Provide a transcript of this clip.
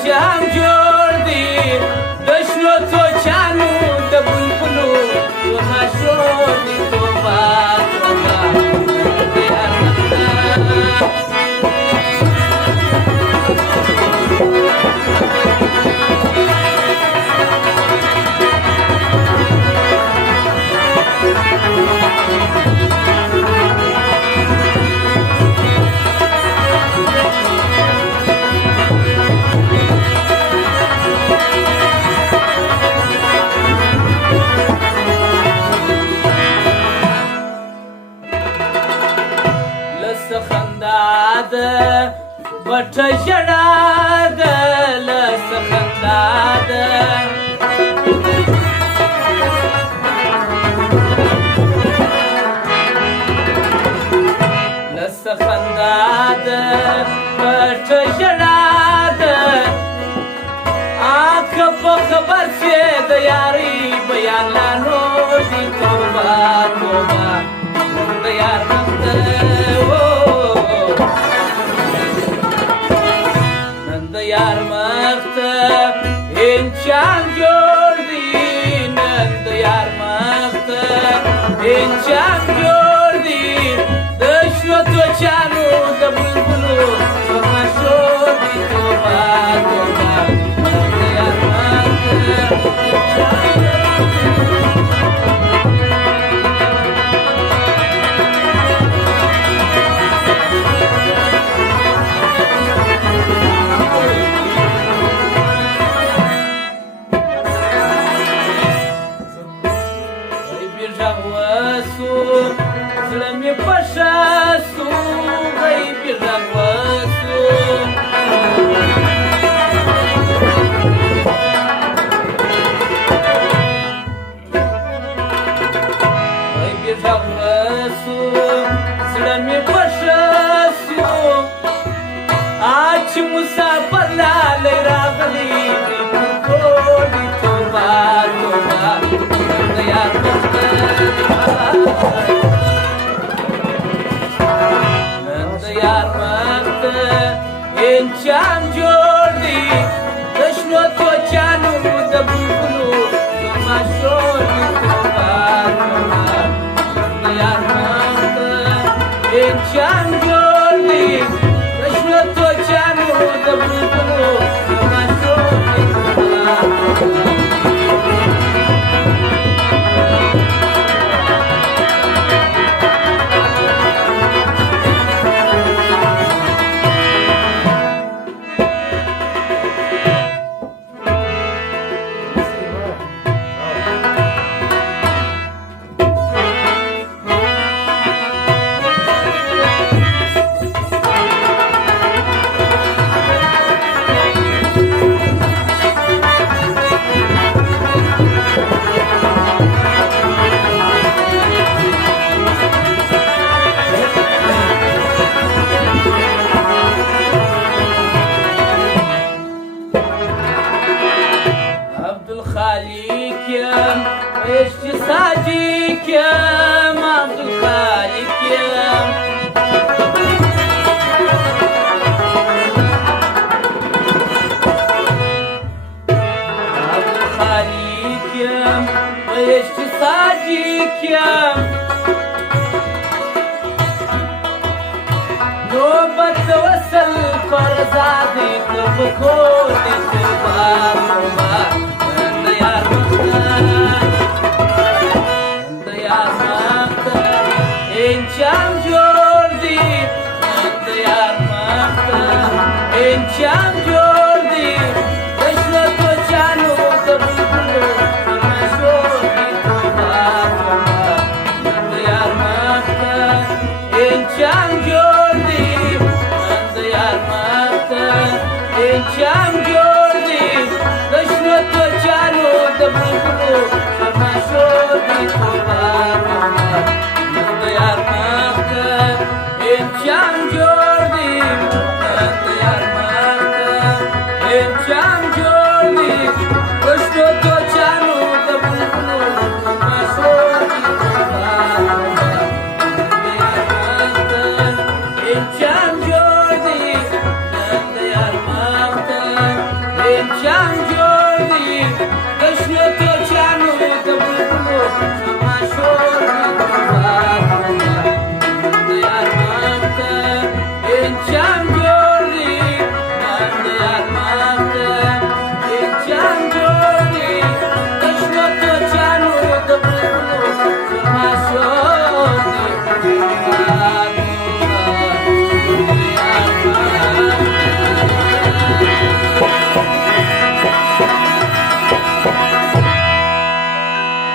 انچام جوړ دی د شنو توچانو د بلبلو زما شور دی توبه توبه بټه ژړا ده لس خندا ده لس خندا ده بټه ژړا ده که په خبر شې د یارۍ بیان لا نور دي توبه توبه د یار نم ده یار مخته انچام جوړ دی نن د یار مخته انچام جوړ دی د شنو توچانو د بلبلو زما شور دی توبه توبه د یار مخته زړه مې پشه سو غیبي غږ وسو غیبي غږ وسو زړه مې پشه سو چې مسافر لالی راغلی دی ټولې توبه توبه د یار مخته یار مخته انچام جوړ دی د شنو توچانو د بلبلو زما شور دی توبه توبه د یار مخته انچام جوړ دی د شنو توچانو د بلبلو زما شور دی توبه توبه عشق صادقم عبدالخالقم عبدالخالقم عشق صادقم نوبت وصل فرزادی بکور دی سربار مبار یار انچام جوړ دی د یار مخته انچام جوړ دی د شنو توچانو د بلبلو زما شور دی توبه توبه د یار مخته انچام جوړ دی د یار مخته انچام جوړ دی د شنو توچانو د بلبلو زما شور دی توبه توبه یار مخته انچام جوړ دی د یار مخته انچام جوړ